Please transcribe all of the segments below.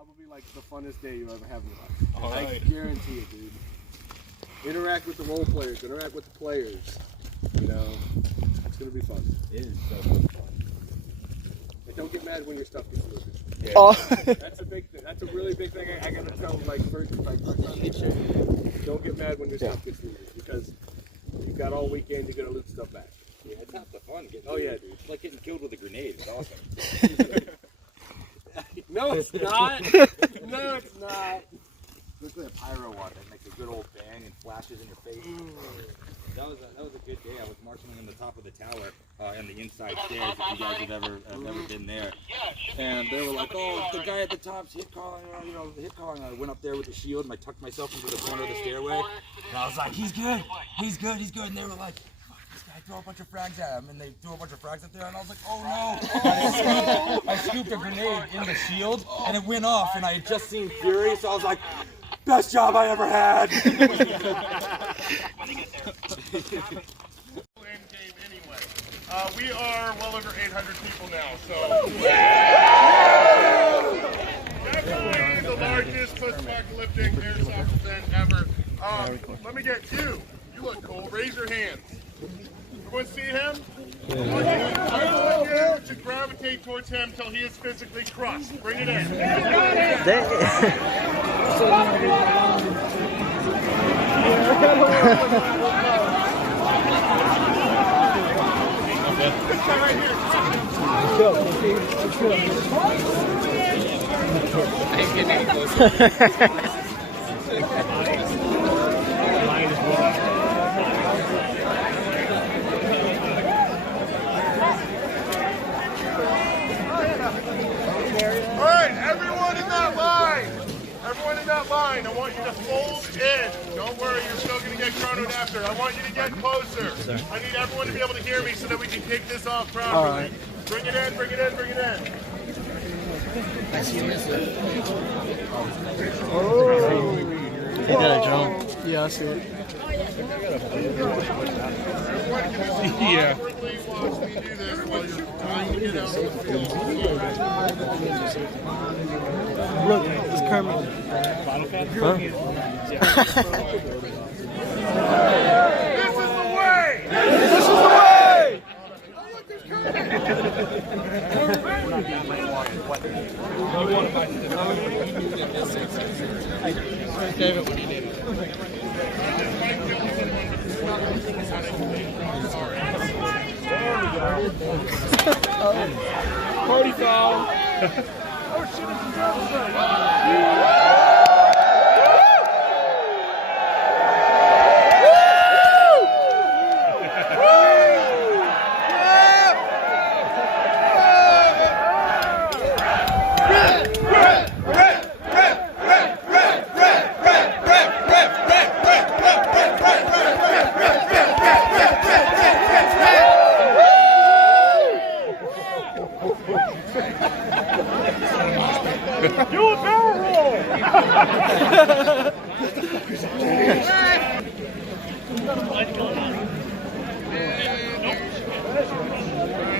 probably like the funnest day you'll ever have in your life. I guarantee it, dude. Interact with the role players, interact with the players. You know, it's gonna be fun. It is so fun. And don't get mad when your stuff gets looted. Yeah. Oh. That's a big thing. That's a really big thing. I gotta tell first on each show. Don't get mad when your stuff gets looted because you've got all weekend to get loot stuff back. Yeah, it's half the fun. Oh yeah, dude. It's like getting killed with a grenade. It's awesome. No, it's not. No, it's not. Especially a pyro one that makes a good old bang and flashes in your face. That was a good day. I was marshalling on the top of the tower and the inside stairs. If you guys have ever been there, and they were like, "Oh, the guy at the top's hit calling, hit calling." I went up there with the shield and I tucked myself into the corner of the stairway, and I was like, "He's good, he's good, he's good." And they were like, "This guy threw a bunch of frags at him," and they threw a bunch of frags up there, and I was like, "Oh no!" I scooped a grenade in the shield, and it went off, and I had just seen Fury, so I was like, "Best job I ever had." We are well over 800 people now, so definitely the largest post-apocalyptic airsoft event ever. Let me get you. You look cool. Raise your hands. Everyone see him? I want you to gravitate towards him until he is physically crushed. Bring it in. This guy right here. All right, everyone in that line. Everyone in that line, I want you to fold in. Don't worry, you're still going to get chronoed after. I want you to get closer. I need everyone to be able to hear me so that we can kick this off properly. All right. Bring it in, bring it in, bring it in. I see him. Oh. He did a jump. Yeah, I see it. Yeah. Watch me do this while you're trying to get out. Look, it's Kermit. Huh? This is the way! This is the way! Oh, look, there's Kermit! David, what do you need? Party foul. Oh shit, it's do a barrel roll!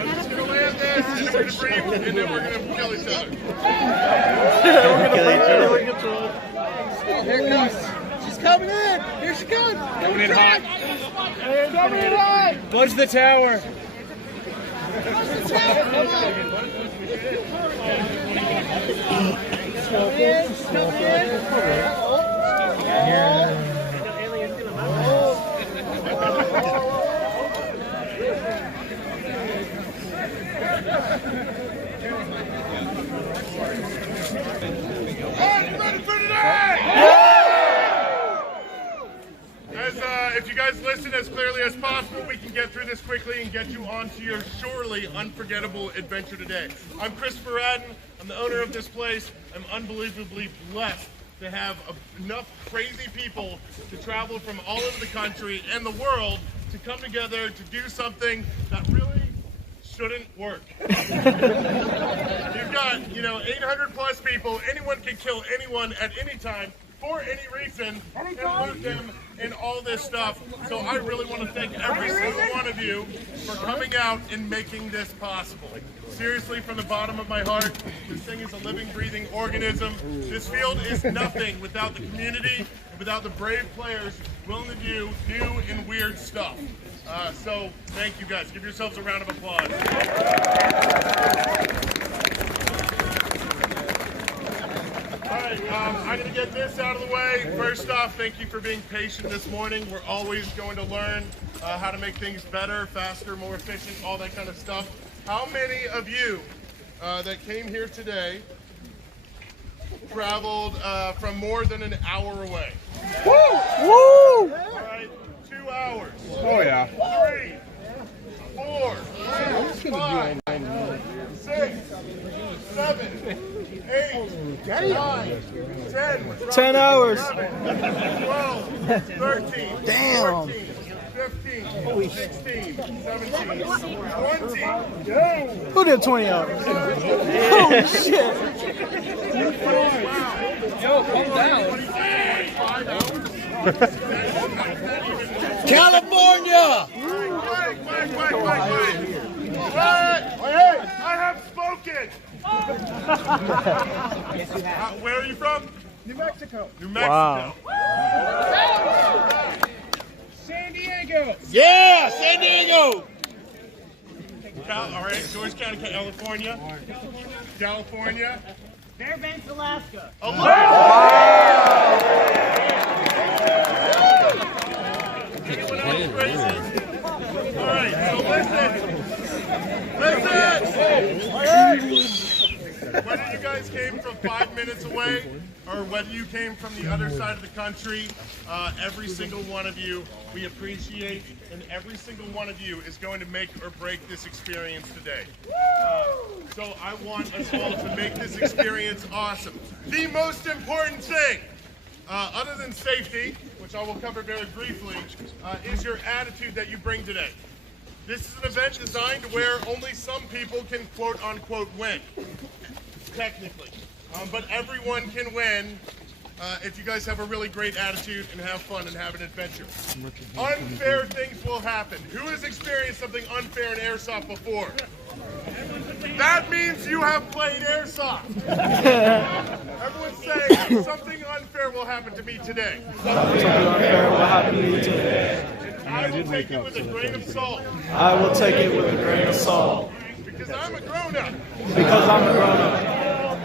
Just gonna land this, and then we're gonna breathe, and then we're gonna kill each other. Here it comes. She's coming in. Here she comes. Coming in hot. Coming in hot. Budge the tower. If you guys listen as clearly as possible, we can get through this quickly and get you onto your surely unforgettable adventure today. I'm Christopher Adden. I'm the owner of this place. I'm unbelievably blessed to have enough crazy people to travel from all over the country and the world to come together to do something that really shouldn't work. You've got, 800 plus people. Anyone can kill anyone at any time. for any reason and hurt them and all this stuff. So I really want to thank every single one of you for coming out and making this possible. Seriously, from the bottom of my heart, this thing is a living, breathing organism. This field is nothing without the community and without the brave players willing to do new and weird stuff. So thank you guys. Give yourselves a round of applause. All right, I'm going to get this out of the way. First off, thank you for being patient this morning. We're always going to learn how to make things better, faster, more efficient, all that kind of stuff. How many of you that came here today traveled from more than an hour away? Woo! Woo! All right, 2 hours. Oh yeah. 3, 4, 5, 6, 7, 8, 9, 10. 10 hours. 11, 12, 13, Damn. 14, 15, 16, 17, 20. Who did 20 hours? Holy shit. Yo, calm down. 5 hours. California! Hey, I have spoken. Where are you from? New Mexico. New Mexico. Wow. San Diego. Yeah, San Diego! All right, George County, California. California. Fairbanks, Alaska. Anyone else crazy? All right, so listen. Whether you guys came from 5 minutes away or whether you came from the other side of the country, every single one of you we appreciate, and every single one of you is going to make or break this experience today. So I want us all to make this experience awesome. The most important thing, other than safety, which I will cover very briefly, is your attitude that you bring today. This is an event designed where only some people can quote-unquote win, technically. But everyone can win if you guys have a really great attitude and have fun and have an adventure. Unfair things will happen. Who has experienced something unfair in airsoft before? That means you have played airsoft. Everyone's saying something unfair will happen to me today. Something unfair will happen to me today. I will take it with a grain of salt. I will take it with a grain of salt. Because I'm a grown-up. Because I'm a grown-up.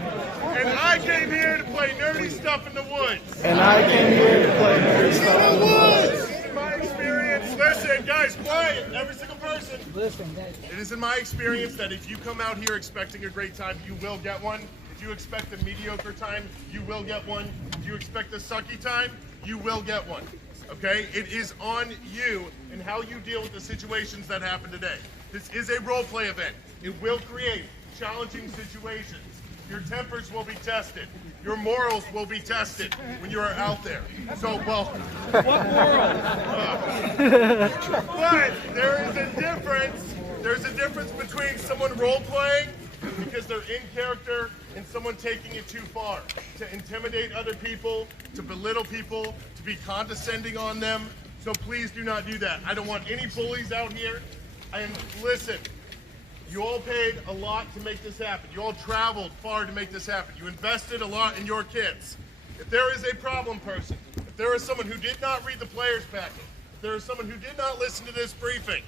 And I came here to play nerdy stuff in the woods. And I came here to play nerdy stuff in the woods. It is in my experience, listen, guys, quiet, every single person. It is in my experience that if you come out here expecting a great time, you will get one. If you expect a mediocre time, you will get one. If you expect a sucky time, you will get one. Okay? It is on you and how you deal with the situations that happen today. This is a role play event. It will create challenging situations. Your tempers will be tested. Your morals will be tested when you are out there. So, well, what morals? But there is a difference. There's a difference between someone role playing because they're in character and someone taking it too far to intimidate other people, to belittle people, to be condescending on them. So please do not do that. I don't want any bullies out here. And listen. You all paid a lot to make this happen. You all traveled far to make this happen. You invested a lot in your kids. If there is a problem person, if there is someone who did not read the player's packet, if there is someone who did not listen to this briefing,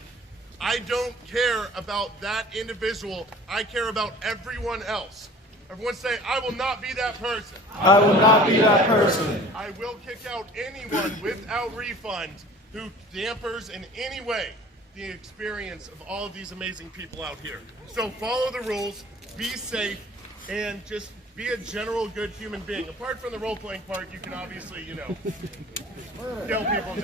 I don't care about that individual. I care about everyone else. Everyone say, I will not be that person. I will not be that person. I will kick out anyone without refund who dampers in any way the experience of all of these amazing people out here. So follow the rules, be safe, and just be a general good human being. Apart from the role-playing part, you can obviously, kill people,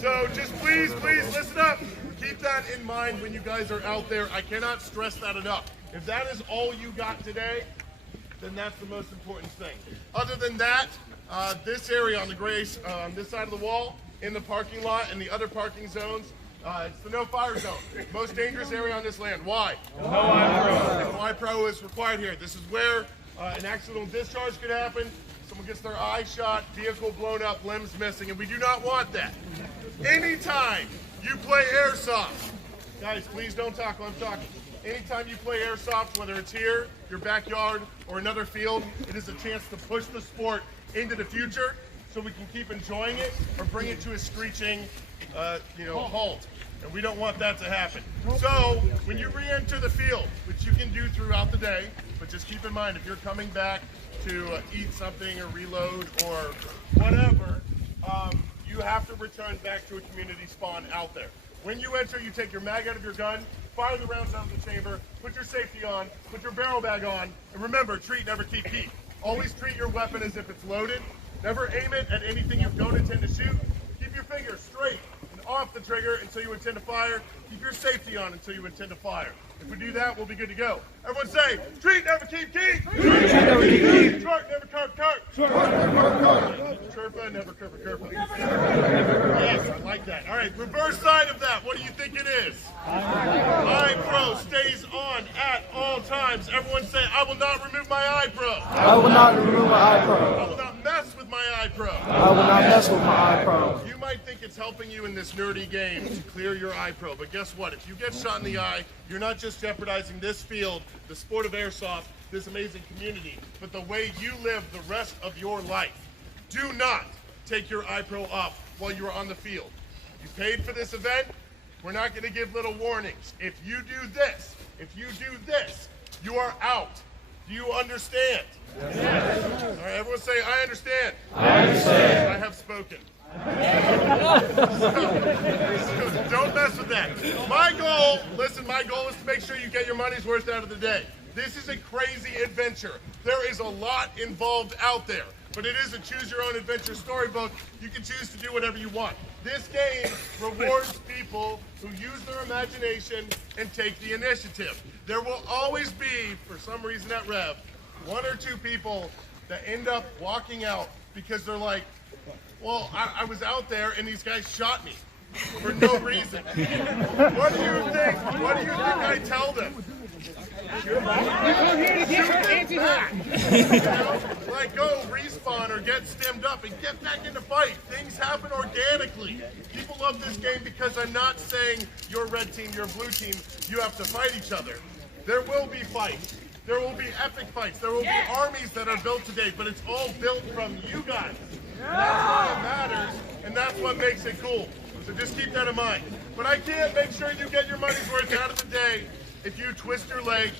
so just please listen up. Keep that in mind when you guys are out there. I cannot stress that enough. If that is all you got today, then that's the most important thing. Other than that, this area on the grace, on this side of the wall, in the parking lot and the other parking zones, it's the no fire zone. Most dangerous area on this land. Why? No iPro. No iPro is required here. This is where an accidental discharge could happen. someone gets their eye shot, vehicle blown up, limbs missing, and we do not want that. Anytime you play airsoft, guys, please don't talk while I'm talking. Anytime you play airsoft, whether it's here, your backyard, or another field, it is a chance to push the sport into the future so we can keep enjoying it or bring it to a screeching, halt. And we don't want that to happen. So when you re-enter the field, which you can do throughout the day, but just keep in mind, if you're coming back to eat something or reload or whatever, you have to return back to a community spawn out there. When you enter, you take your mag out of your gun, fire the rounds out of the chamber, put your safety on, put your barrel bag on, and remember, treat, never keep, keep. Always treat your weapon as if it's loaded. Never aim it at anything you don't intend to shoot. Keep your finger straight and off the trigger until you intend to fire. Keep your safety on until you intend to fire. If we do that, we'll be good to go. Everyone say, treat, never keep, keep. Treat, never keep, keep. Chart, never carp, carp. Chart, never carp, carp. Chirpa, never curpa, curpa. Yes, I like that. All right, reverse side of that. What do you think it is? Eye Pro stays on at all times. Everyone say, I will not remove my Eye Pro. I will not remove my Eye Pro. I will not mess with my Eye Pro. I will not mess with my Eye Pro. You might think it's helping you in this nerdy game to clear your Eye Pro, but guess what? If you get shot in the eye, you're not just jeopardizing this field, the sport of airsoft, this amazing community, but the way you live the rest of your life. Do not take your Eye Pro off while you're on the field. You paid for this event. We're not going to give little warnings. If you do this, you are out. Do you understand? Yes. All right, everyone say, I understand. I understand. I have spoken. So don't mess with that. My goal is to make sure you get your money's worth out of the day. This is a crazy adventure. There is a lot involved out there, but it is a choose your own adventure storybook. You can choose to do whatever you want. This game rewards people who use their imagination and take the initiative. There will always be, for some reason at Rev, one or two people that end up walking out because they're like, well, I was out there and these guys shot me for no reason. What do you think? What do you think I tell them? Shoot them back. You know? Like, go respawn or get stemmed up and get back into fight. Things happen organically. People love this game because I'm not saying you're red team, you're blue team, you have to fight each other. There will be fights. There will be epic fights. There will be armies that are built today, but it's all built from you guys. That's why it matters, and that's what makes it cool. So just keep that in mind. But I can't make sure you get your money's worth out of the day if you twist your leg,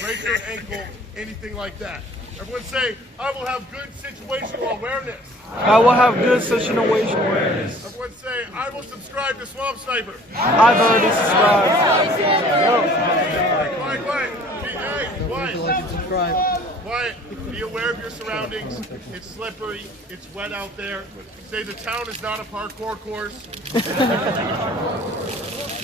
break your ankle, anything like that. Everyone say, I will have good situational awareness. I will have good situational awareness. Everyone say, I will subscribe to SwampSniper. I've already subscribed. Quiet. Quiet. Be aware of your surroundings. It's slippery. It's wet out there. Say the town is not a parkour course.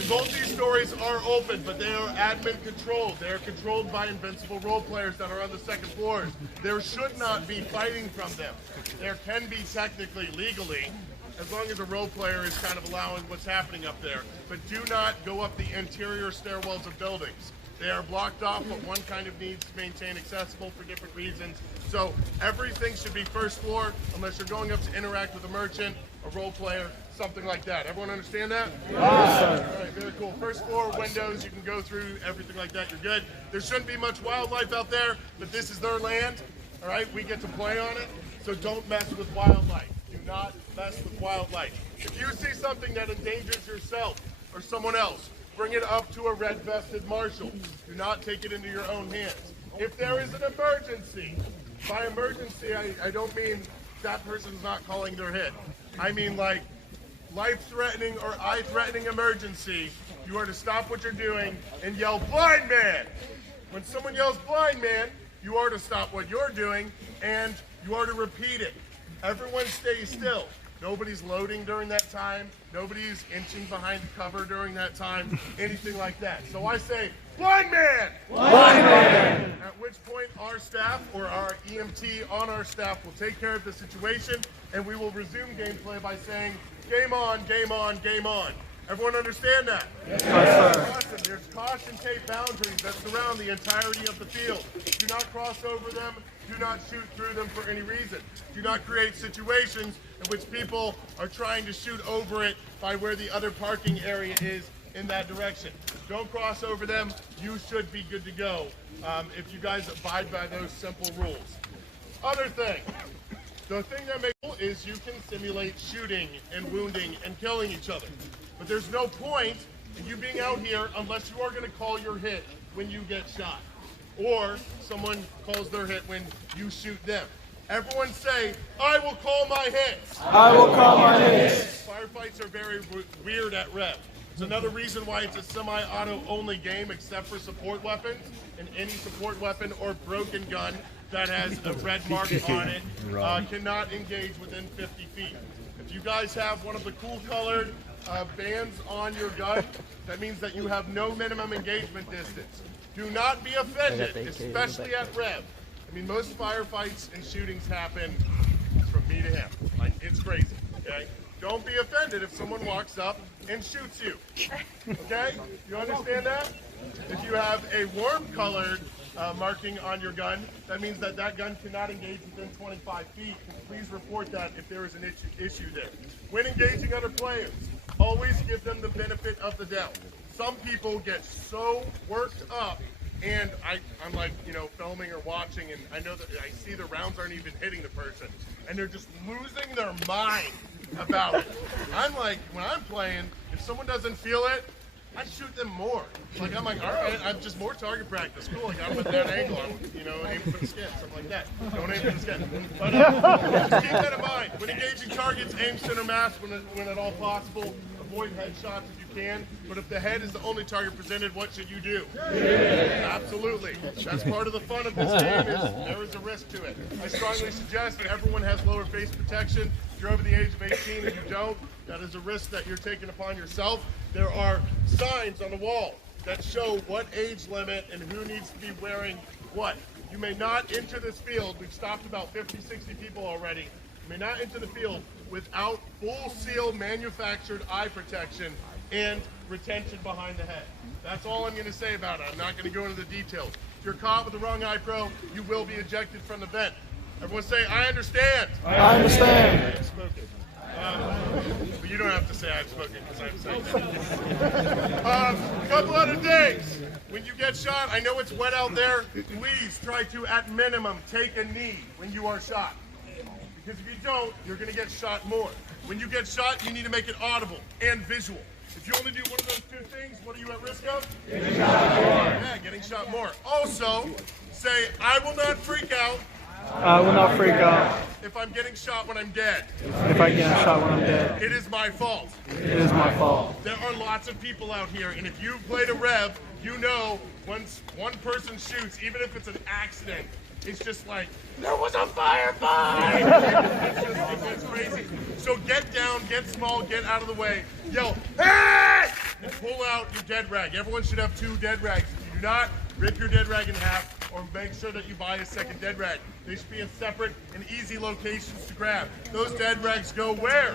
Both these stories are open, but they are admin controlled. They are controlled by invincible role players that are on the second floors. There should not be fighting from them. There can be technically, legally, as long as a role player is kind of allowing what's happening up there. But do not go up the interior stairwells of buildings. They are blocked off, but one kind of needs to maintain accessible for different reasons. So everything should be first floor unless you're going up to interact with a merchant, a role player, something like that. Everyone understand that? Awesome. All right, very cool. First floor, windows, you can go through, everything like that, you're good. There shouldn't be much wildlife out there, but this is their land, all right? We get to play on it, so don't mess with wildlife. Do not mess with wildlife. If you see something that endangers yourself or someone else, bring it up to a red-vested marshal. Do not take it into your own hands. If there is an emergency, by emergency, I don't mean that person's not calling their hit. I mean like life-threatening or eye-threatening emergency, you are to stop what you're doing and yell, blind man! When someone yells blind man, you are to stop what you're doing and you are to repeat it. Everyone stay still. Nobody's loading during that time. Nobody's inching behind cover during that time. Anything like that. So I say, blind man! Blind man! At which point our staff or our EMT on our staff will take care of the situation and we will resume gameplay by saying, game on, game on, game on. Everyone understand that? Yes, sir. Awesome. There's caution tape boundaries that surround the entirety of the field. Do not cross over them. Do not shoot through them for any reason. Do not create situations in which people are trying to shoot over it by where the other parking area is in that direction. Don't cross over them. You should be good to go if you guys abide by those simple rules. Other thing, the thing that makes it is you can simulate shooting and wounding and killing each other. But there's no point in you being out here unless you are going to call your hit when you get shot. Or someone calls their hit when you shoot them. Everyone say, I will call my hits. I will call my hits. Firefights are very weird at Rev. It's another reason why it's a semi-auto only game except for support weapons, and any support weapon or broken gun that has a red mark on it cannot engage within 50 feet. If you guys have one of the cool colored bands on your gun, that means that you have no minimum engagement distance. Do not be offended, especially at Rev. I mean, most firefights and shootings happen from me to him. Like, it's crazy, okay? Don't be offended if someone walks up and shoots you, okay? You understand that? If you have a warm-colored marking on your gun, that means that that gun cannot engage within 25 feet. Please report that if there is an issue there. When engaging other players, always give them the benefit of the doubt. Some people get so worked up, and I'm like, you know, filming or watching, and I know that I see the rounds aren't even hitting the person, and they're just losing their mind about it. I'm like, when I'm playing, if someone doesn't feel it, I shoot them more. Like, I'm like, all right, I'm just more target practice. Cool, I got them at that angle. I'm, you know, aim for the skin, something like that. Don't aim for the skin. But just keep that in mind. When engaging targets, aim center mass when at all possible. Avoid headshots if you can. But if the head is the only target presented, what should you do? Absolutely. That's part of the fun of this game is there is a risk to it. I strongly suggest that everyone has lower face protection. If you're over the age of 18 and you don't, that is a risk that you're taking upon yourself. There are signs on the wall that show what age limit and who needs to be wearing what. You may not enter this field. We've stopped about 50, 60 people already. You may not enter the field without full seal manufactured eye protection and retention behind the head. That's all I'm going to say about it. I'm not going to go into the details. If you're caught with the wrong eye pro, you will be ejected from the vent. Everyone say, I understand. I understand. I've spoken. But you don't have to say I've spoken because I'm saying that. A couple other things. When you get shot, I know it's wet out there. Please try to, at minimum, take a knee when you are shot. Because if you don't, you're going to get shot more. When you get shot, you need to make it audible and visual. If you only do one of those two things, what are you at risk of? Getting shot more. Yeah, getting shot more. Also, say, I will not freak out. I will not freak out if I'm getting shot when I'm dead. if I get shot when I'm dead. It is my fault. It is my fault. There are lots of people out here, and if you've played a Rev, you know once one person shoots, even if it's an accident, it's just like, there was a firefight! It's crazy. So get down, get small, get out of the way, yell, hey! And pull out your dead rag. Everyone should have 2 dead rags. If you do not, rip your dead rag in half, or make sure that you buy a second dead rag. They should be in separate and easy locations to grab. Those dead rags go where?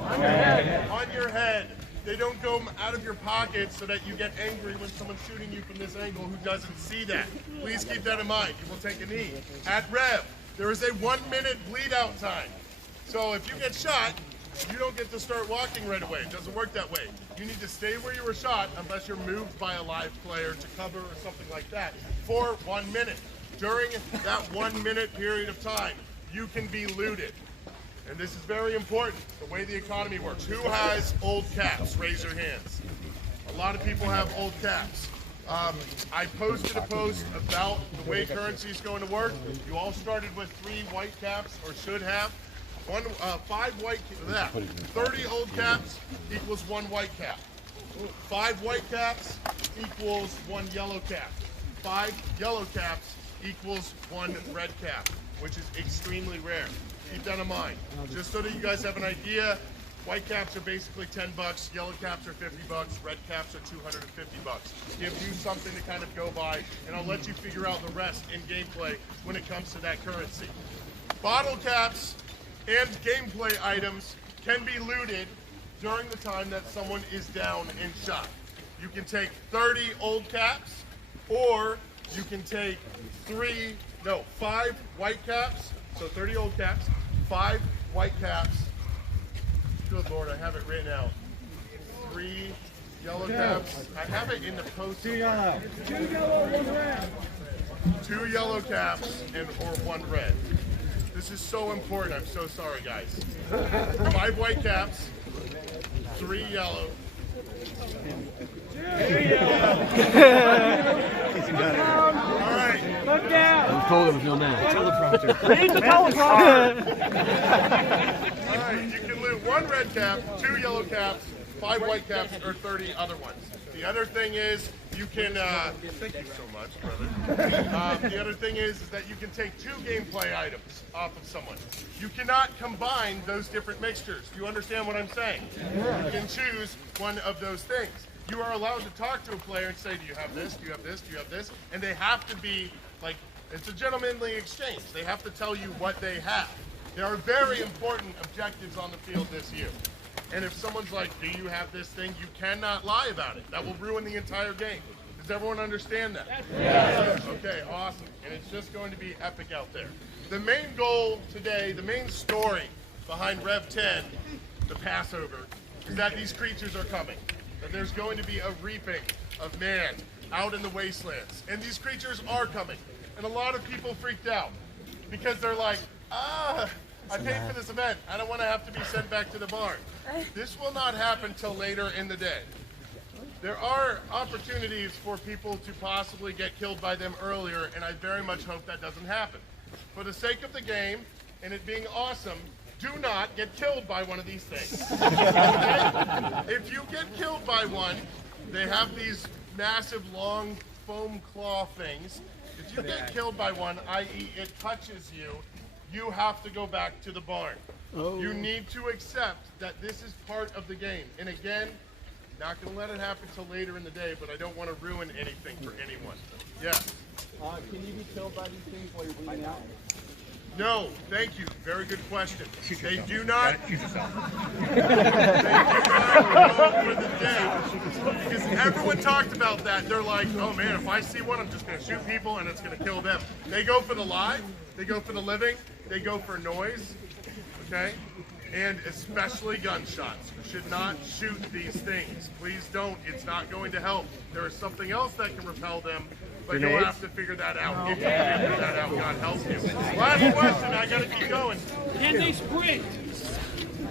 On your head. On your head. They don't go out of your pocket so that you get angry when someone's shooting you from this angle who doesn't see that. Please keep that in mind. You will take a knee. At Rev, there is a 1-minute bleed out time. So if you get shot, you don't get to start walking right away. It doesn't work that way. You need to stay where you were shot unless you're moved by a live player to cover or something like that for 1 minute. During that 1 minute period of time, you can be looted. And this is very important, the way the economy works. Who has old caps? Raise your hands. A lot of people have old caps. I posted a post about the way currency is going to work. You all started with 3 white caps, or should have. 5 white, 30 old caps equals 1 white cap. 5 white caps equals 1 yellow cap. 5 yellow caps equals 1 red cap, which is extremely rare. Keep that in mind. Just so that you guys have an idea, white caps are basically $10, yellow caps are $50, red caps are $250. Gives you something to kind of go by, and I'll let you figure out the rest in gameplay when it comes to that currency. Bottle caps and gameplay items can be looted during the time that someone is down in shot. You can take 30 old caps, or you can take 5 white caps. So 30 old caps, 5 white caps. Good Lord, I have it written out. 3 yellow caps. I have it in the post. 2 yellow. 2 yellow, 1 red. 2 yellow caps or 1 red. This is so important. I'm so sorry, guys. 5 white caps, 3 yellow. 2 yellow. All right. Look down. I told him no man. Teleprompter. Read the teleprompter. All right. You can loot 1 red cap, 2 yellow caps, 5 white caps, or 30 other ones. The other thing is you can. Thank you so much, brother. The other thing is that you can take 2 gameplay items off of someone. You cannot combine those different mixtures. Do you understand what I'm saying? You can choose one of those things. You are allowed to talk to a player and say, do you have this? Do you have this? Do you have this? And they have to be like, it's a gentlemanly exchange. They have to tell you what they have. There are very important objectives on the field this year. And if someone's like, do you have this thing? You cannot lie about it. That will ruin the entire game. Does everyone understand that? Yes. Okay, awesome. And it's just going to be epic out there. The main goal today, the main story behind Rev 10, the Passover, is that these creatures are coming. That there's going to be a reaping of man out in the wastelands. And these creatures are coming. And a lot of people freaked out because they're like, I paid for this event. I don't want to have to be sent back to the barn. This will not happen till later in the day. There are opportunities for people to possibly get killed by them earlier, and I very much hope that doesn't happen. For the sake of the game and it being awesome, do not get killed by one of these things. Okay? If you get killed by one, they have these massive long foam claw things. If you get killed by one, i.e. it touches you, you have to go back to the barn. Oh. You need to accept that this is part of the game. And again, not going to let it happen till later in the day, but I don't want to ruin anything for anyone. Yes? Can you be killed by these things while you're bleeding out? No, thank you. Very good question. They do not. They do not go for the dead. Because everyone talked about that. They're like, oh man, if I see one, I'm just going to shoot people and it's going to kill them. They go for the live. They go for the living. They go for noise. Okay? And especially gunshots. You should not shoot these things. Please don't. It's not going to help. There is something else that can repel them. But you'll have to figure that out. If you can figure that out, God help you. Last question, I gotta keep going. Can they sprint?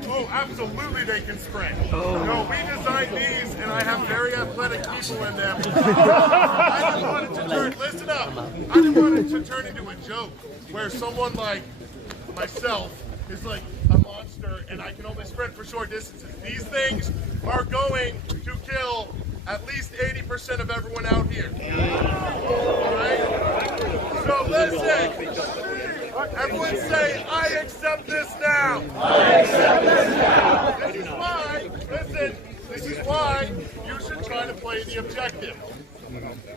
Oh, absolutely they can sprint. No, we designed these and I have very athletic people in them. I didn't want it to turn, listen up, I didn't want it to turn into a joke where someone like myself is like a monster and I can only sprint for short distances. These things are going to kill at least 80% of everyone out here. All right? So listen. Everyone say, I accept this now. I accept this now. This is why, listen, this is why you should try to play the objective.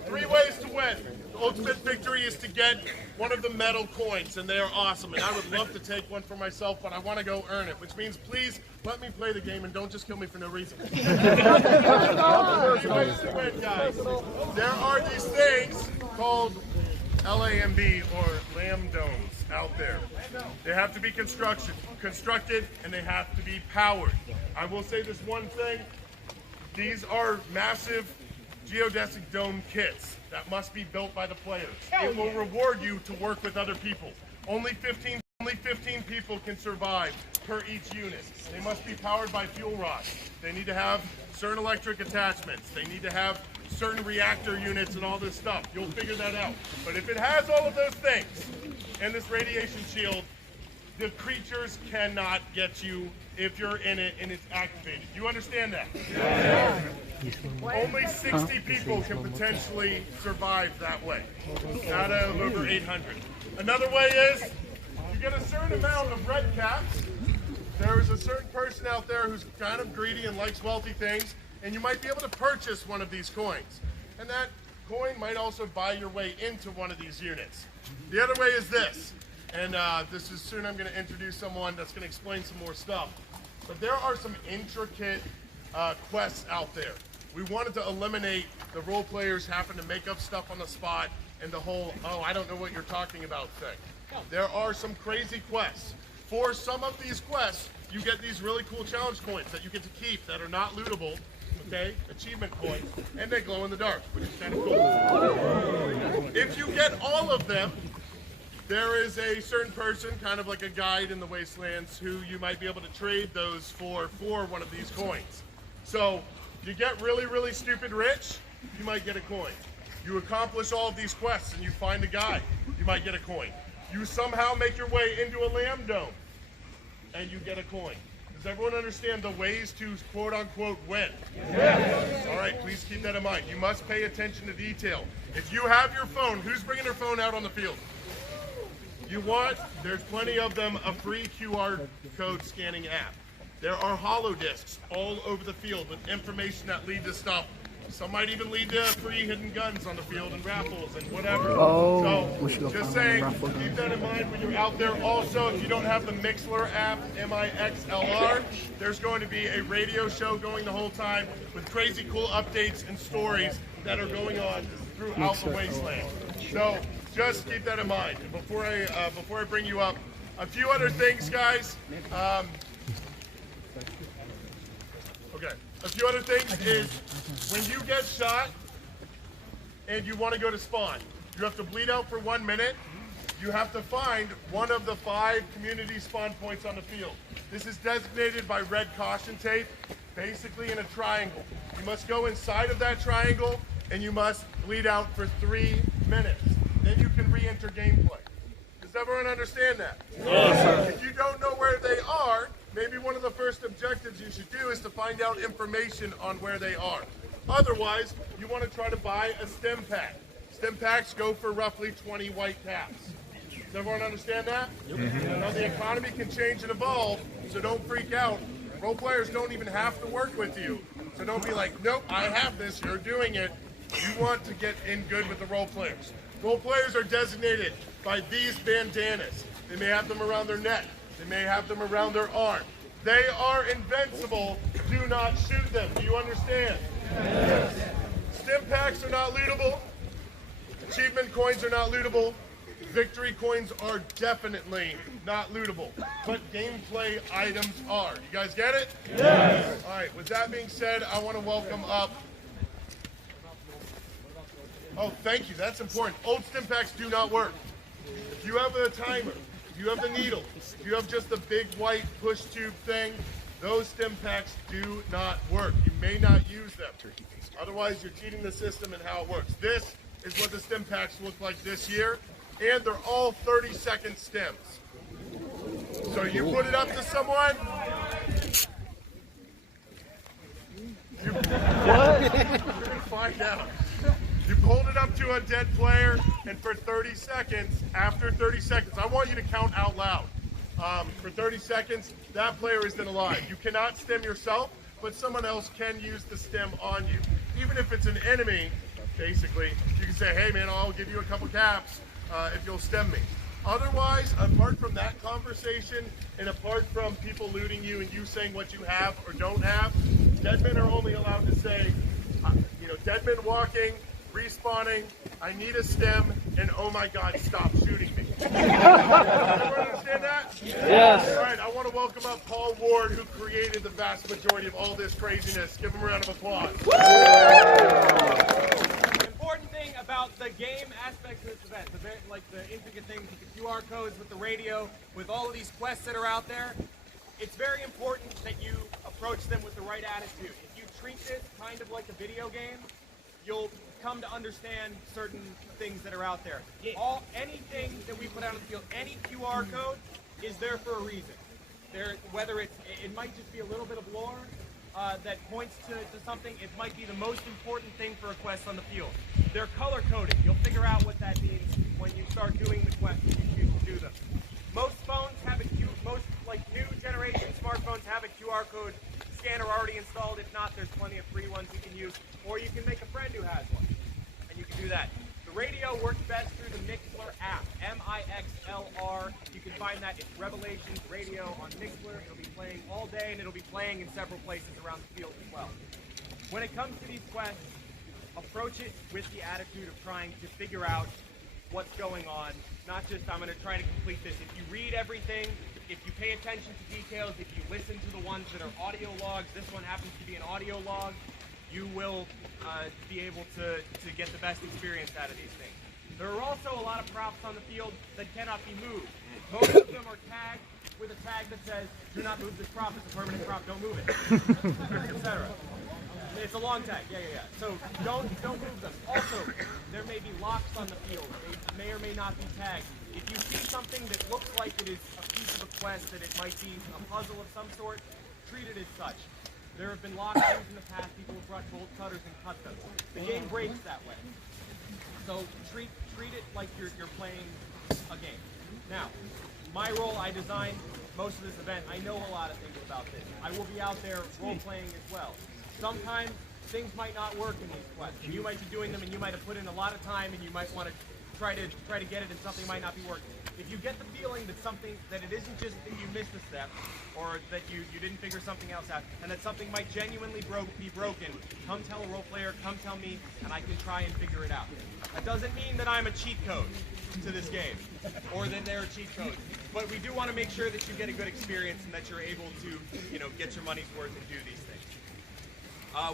3 ways to win. The ultimate victory is to get one of the metal coins, and they are awesome. And I would love to take one for myself, but I want to go earn it, which means please let me play the game and don't just kill me for no reason. 3 ways to win, guys. There are these things called LAMB or lamb domes out there. They have to be constructed, and they have to be powered. I will say this one thing. These are massive geodesic dome kits that must be built by the players. It will reward you to work with other people. Only 15 people can survive per each unit. They must be powered by fuel rods. They need to have certain electric attachments. They need to have certain reactor units and all this stuff. You'll figure that out. But if it has all of those things and this radiation shield, the creatures cannot get you if you're in it and it's activated. You understand that? Yeah. Only 60 people can potentially survive that way, out of over 800. Another way is you get a certain amount of red caps. There is a certain person out there who's kind of greedy and likes wealthy things, and you might be able to purchase one of these coins. And that coin might also buy your way into one of these units. The other way is this, and this is soon I'm going to introduce someone that's going to explain some more stuff. but there are some intricate quests out there. We wanted to eliminate the role players having to make up stuff on the spot and the whole, oh, I don't know what you're talking about thing. There are some crazy quests. For some of these quests, you get these really cool challenge coins that you get to keep that are not lootable, okay? Achievement coins, and they glow in the dark, which is kind of cool. If you get all of them, there is a certain person, kind of like a guide in the Wastelands, who you might be able to trade those for one of these coins. So, you get really, really stupid rich, you might get a coin. You accomplish all of these quests and you find a guy, you might get a coin. You somehow make your way into a lamb dome and you get a coin. Does everyone understand the ways to quote unquote win? Yes. All right, please keep that in mind. You must pay attention to detail. If you have your phone, who's bringing their phone out on the field? You want, there's plenty of them, a free QR code scanning app. There are holodiscs all over the field with information that lead to stuff. Some might even lead to free hidden guns on the field and raffles and whatever. Oh, so just saying, keep that in mind when you're out there. Also, if you don't have the Mixlr app, MIXLR, there's going to be a radio show going the whole time with crazy cool updates and stories that are going on throughout the wasteland. So just keep that in mind. And before I bring you up, a few other things, guys. Okay. A few other things is when you get shot and you want to go to spawn, you have to bleed out for 1 minute. You have to find one of the 5 community spawn points on the field. This is designated by red caution tape, basically in a triangle. You must go inside of that triangle and you must bleed out for 3 minutes. Then you can re-enter gameplay. Does everyone understand that? Yes. If you don't know where they are, maybe one of the first objectives you should do is to find out information on where they are. Otherwise, you want to try to buy a stim pack. Stim packs go for roughly 20 white caps. Does everyone understand that? Yep. Now the economy can change and evolve, so don't freak out. Role players don't even have to work with you. So don't be like, nope, I have this, you're doing it. You want to get in good with the role players. Role players are designated by these bandanas. They may have them around their neck. They may have them around their arm. They are invincible. Do not shoot them. Do you understand? Yes. Stim packs are not lootable. Achievement coins are not lootable. Victory coins are definitely not lootable. But gameplay items are. You guys get it? Yes. All right, with that being said, I want to welcome up. Oh, thank you. That's important. Old stim packs do not work. If you have a timer, if you have the needle, if you have just the big white push tube thing, those stim packs do not work. You may not use them. Otherwise, you're cheating the system and how it works. This is what the stim packs look like this year, and they're all 30-second stims. So you put it up to someone. You're gonna find out. You hold it up to a dead player, and for 30 seconds, after 30 seconds, I want you to count out loud. For 30 seconds, that player is then alive. You cannot stim yourself, but someone else can use the stim on you. Even if it's an enemy, basically, you can say, hey man, I'll give you a couple caps if you'll stim me. Otherwise, apart from that conversation, and apart from people looting you and you saying what you have or don't have, dead men are only allowed to say, dead men walking, respawning, I need a stim, and oh my god, stop shooting me. Everyone understand that? Yes. All right, I want to welcome up Paul Ward, who created the vast majority of all this craziness. Give him a round of applause. The important thing about the game aspects of this event, like the intricate things with the QR codes, with the radio, with all of these quests that are out there, it's very important that you approach them with the right attitude. If you treat this kind of like a video game, you'll come to understand certain things that are out there. Anything that we put out on the field, any QR code is there for a reason. Whether it might just be a little bit of lore that points to something, it might be the most important thing for a quest on the field. They're color coded. You'll figure out what that means when you start doing the quests and you choose to do them. Most phones have most new generation smartphones have a QR code scanner already installed. If not, there's plenty of free ones you can use, or you can make a friend who has one, and you can do that. The radio works best through the Mixlr app, MIXLR. You can find that at Revelations Radio on Mixler. It'll be playing all day, and it'll be playing in several places around the field as well. When it comes to these quests, approach it with the attitude of trying to figure out what's going on, not just I'm going to try to complete this. If you read everything, if you pay attention to details, if you listen to the ones that are audio logs, this one happens to be an audio log, you will be able to get the best experience out of these things. There are also a lot of props on the field that cannot be moved. Most of them are tagged with a tag that says, do not move this prop, it's a permanent prop, don't move it, etc. It's a long tag, yeah. So don't move them. Also, there may be locks on the field. They may or may not be tagged. If you see something that looks like it is a piece of a quest, that it might be a puzzle of some sort, treat it as such. There have been lock things in the past. People have brought bolt cutters and cut them. The game breaks that way. So treat it like you're playing a game. Now, my role, I designed most of this event. I know a lot of things about this. I will be out there role-playing as well. Sometimes things might not work in these quests, and you might be doing them, and you might have put in a lot of time, and you might want to try to get it, and something might not be working. If you get the feeling that it isn't just that you missed a step, or that you didn't figure something else out, and that something might genuinely be broken, come tell a role player, come tell me, and I can try and figure it out. That doesn't mean that I'm a cheat code to this game, or that they're a cheat code, but we do want to make sure that you get a good experience and that you're able to, get your money's worth and do these things.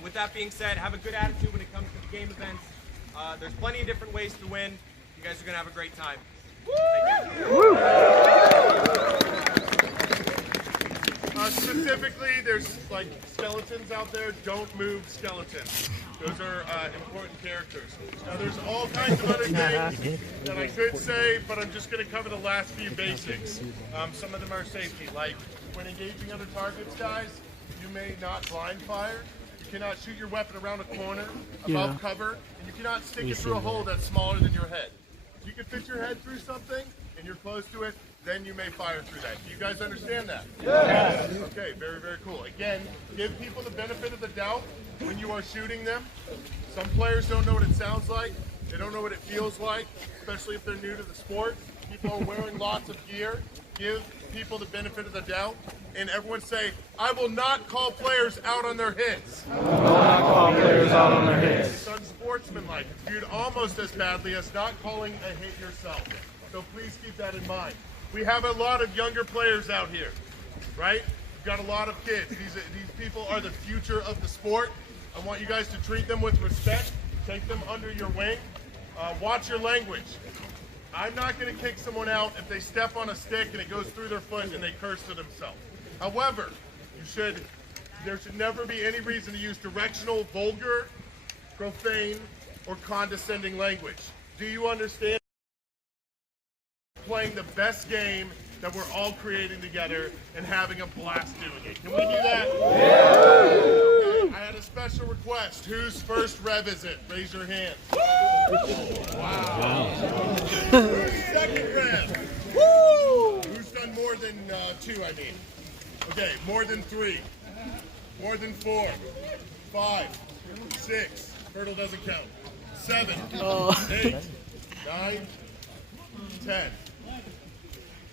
With that being said, have a good attitude when it comes to the game events. There's plenty of different ways to win. You guys are going to have a great time. Specifically, there's like skeletons out there. Don't move skeletons. Those are important characters. Now, there's all kinds of other things that I could say, but I'm just going to cover the last few basics. Some of them are safety, like when engaging other targets, guys, you may not blind fire. You cannot shoot your weapon around a corner, above cover, and you cannot stick it through a hole that's smaller than your head. If you can fit your head through something and you're close to it, then you may fire through that. Do you guys understand that? Yes. Okay, very, very cool. Again, give people the benefit of the doubt when you are shooting them. Some players don't know what it sounds like. They don't know what it feels like, especially if they're new to the sport. People are wearing lots of gear. Give people the benefit of the doubt. And everyone say, I will not call players out on their hits. I will not call players out on their hits. It's unsportsmanlike. It's viewed almost as badly as not calling a hit yourself. So please keep that in mind. We have a lot of younger players out here, right? We've got a lot of kids. These people are the future of the sport. I want you guys to treat them with respect. Take them under your wing. Watch your language. I'm not going to kick someone out if they step on a stick and it goes through their foot and they curse to themselves. However, there should never be any reason to use directional, vulgar, profane, or condescending language. Do you understand? Playing the best game that we're all creating together and having a blast doing it. Can we do that? Yeah. Okay, I had a special request. Whose first rev is it? Raise your hand. Wow. Who's second rev? Woo! Who's done more than 2, I mean? Okay, more than 3. More than 4. 5. 6. Fertile doesn't count. 7. 8. 9. 10.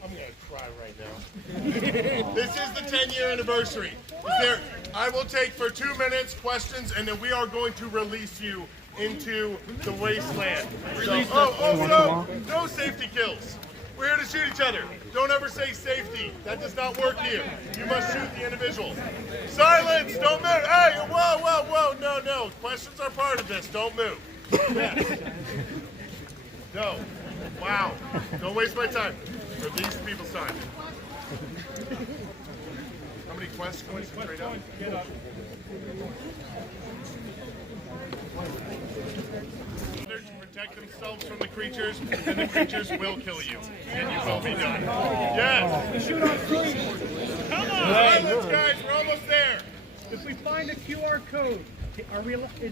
I'm going to cry right now. This is the 10-year anniversary. I will take for 2 minutes questions, and then we are going to release you into the wasteland. So, no safety kills. We're here to shoot each other. Don't ever say safety. That does not work here. You must shoot the individual. Silence! Don't move! Hey, whoa. No. Questions are part of this. Don't move. Yes. No. Wow. Don't waste my time. Or these people's time. How many questions? Straight up? Get up. To protect themselves from the creatures, and the creatures will kill you, and you will be done. Yes. Shoot on 3. Come on, silence, guys. We're almost there. If we find a QR code,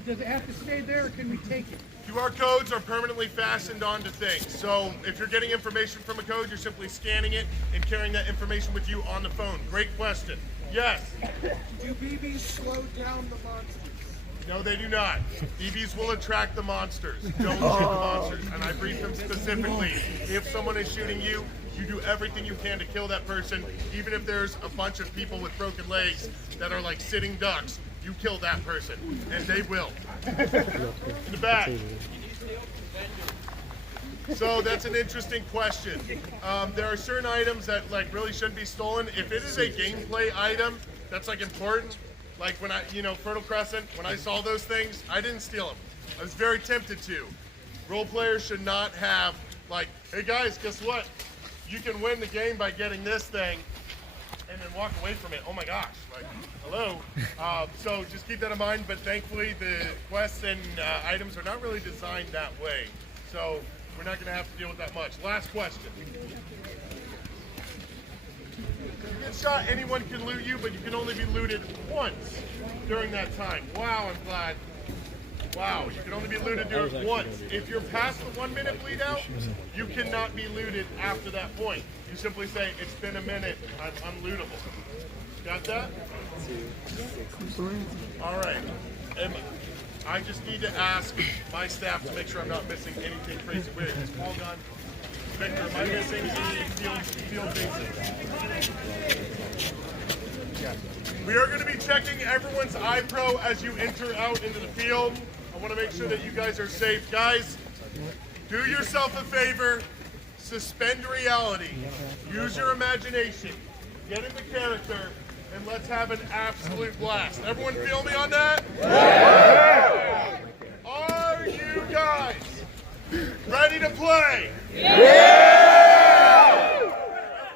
does it have to stay there, or can we take it? QR codes are permanently fastened onto things. So if you're getting information from a code, you're simply scanning it and carrying that information with you on the phone. Great question. Yes? Do BBs slow down the monsters? No, they do not. BBs will attract the monsters. Don't shoot the monsters. And I briefed them specifically. If someone is shooting you, you do everything you can to kill that person. Even if there's a bunch of people with broken legs that are like sitting ducks, you kill that person. And they will. In the back. So that's an interesting question. There are certain items that like really shouldn't be stolen. If it is a gameplay item that's like important, like when I, Fertile Crescent, when I saw those things, I didn't steal them. I was very tempted to. Role players should not have like, hey guys, guess what? You can win the game by getting this thing and then walk away from it. Oh my gosh, like, hello. So just keep that in mind, but thankfully the quests and items are not really designed that way. So we're not gonna have to deal with that much. Last question. Get shot, anyone can loot you, but you can only be looted once during that time. Wow, I'm glad. Wow, you can only be looted once. If you're past the 1 minute bleed out, you cannot be looted after that point. You simply say, it's been a minute, I'm unlootable. Got that? All right. I just need to ask my staff to make sure I'm not missing anything crazy weird. Is Paul gone? Victor, am I missing any field things? We are going to be checking everyone's iPro as you enter out into the field. I want to make sure that you guys are safe. Guys, do yourself a favor. Suspend reality. Use your imagination. Get into character. And let's have an absolute blast. Everyone feel me on that? Yeah! Are you guys ready to play? Yeah!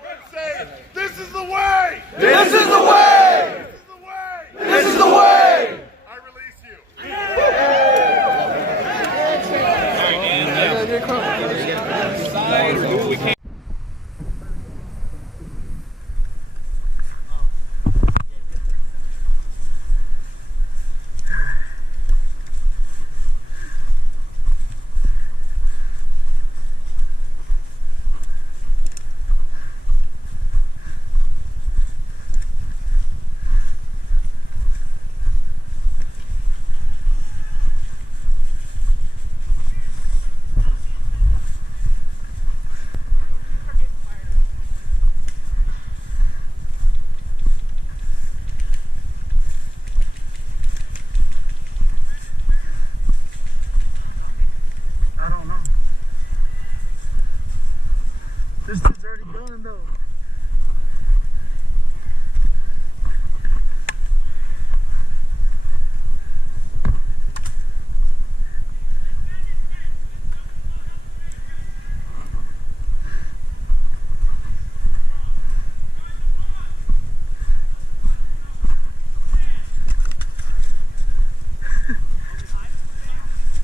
Let's say, this is the way! This is the way! This is the way! This is the way! I release you. This dude's already done though.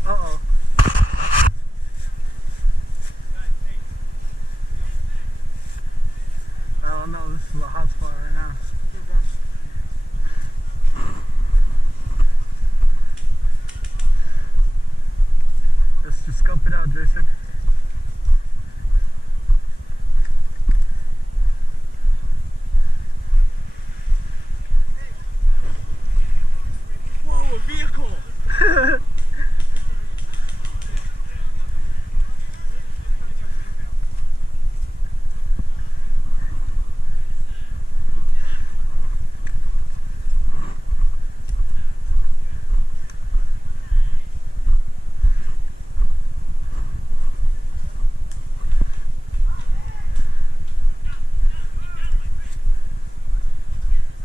Uh-oh. I don't know, this is a hot spot right now. Let's just scope it out, Jason. Whoa, a vehicle!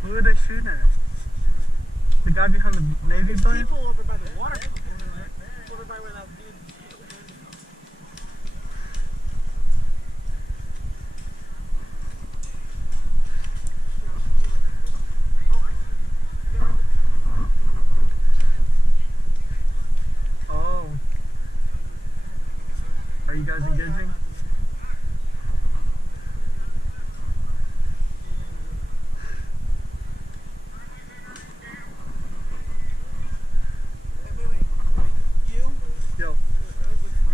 Who are they shooting at? The guy behind the Navy building? People over by the water. Over by where that dude. Oh. Are you guys engaging? Yo.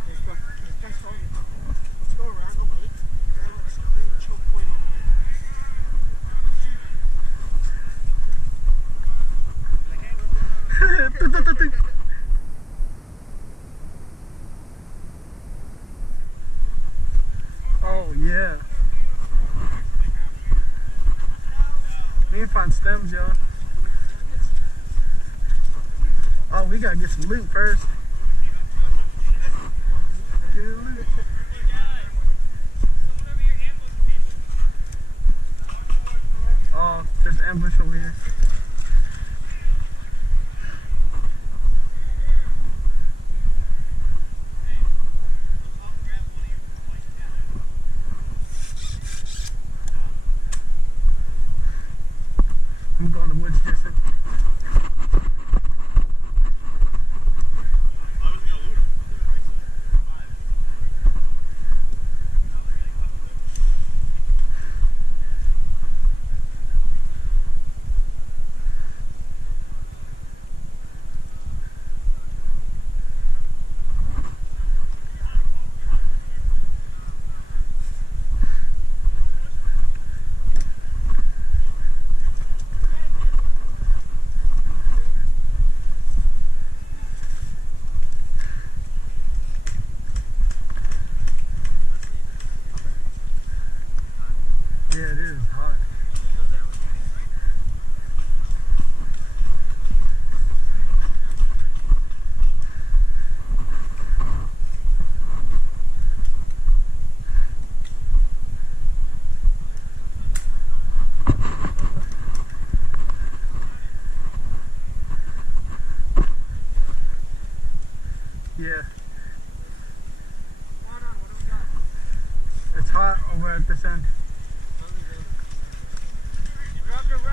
Let's go around the lake. Let's choke point in there. We need to find stems, y'all. Oh, we gotta get some loot first. Get loot. Oh, there's an ambush over here. I'm going to the woods, Jason. Yeah, it is hot. Yeah. It's hot over at this end.